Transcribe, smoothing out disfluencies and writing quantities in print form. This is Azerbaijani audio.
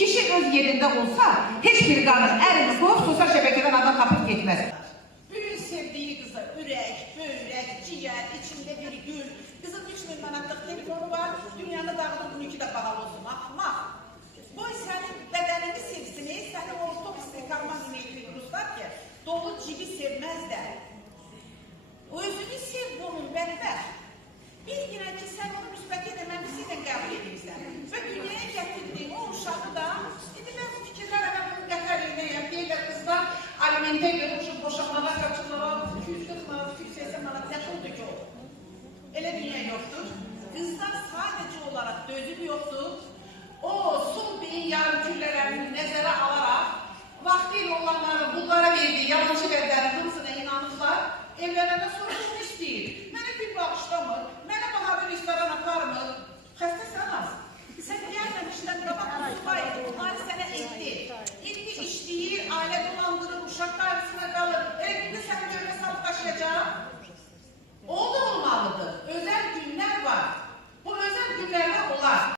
Kişi öz yerində olsa, heç bir qadın əlini qoyub sosyal şəbəkədən adam tapıb getməz. Bugün sevdiği kıza ürək, börək, ciğer, içinde bir gül. Kızın 3000 manatlıq telefonu var, dünyanı dağıdır, bununki də pahalı olsun. Axmaq. Boy sənin bədənini sevsini, səni orta istiqamət meyli Ruslar ki, dolu cibi sevməz də. Özünü sev bunun bədbəxt. Bir günə ki, sən onu müsbət edəməmisi ilə qəbul edirsən. Və dünyaya gətirdiyin o uşağı da, indi bəzi fikirlər mən bunu qətər edəyəm, deyirlər qızlar alimentə görmüşüm, boşanmağa qaçırmağa 240 manat, 280 manat nə oldu ki o? Elə dünya yoxdur. Qızlar sadəcə olaraq dözüm yoxdur. O sol beyin yarım küllələrini nəzərə alaraq, vaxtıyla olanları bunlara verdiği yabancı vədlərin hamısına inanırlar, evlənəndən sonra şunu istəyir. Mənə bir bağışlamır, mənə baha bir restoran aparmır. Xəstəsən az. Sən deyərsən işdən qabaq su var idi.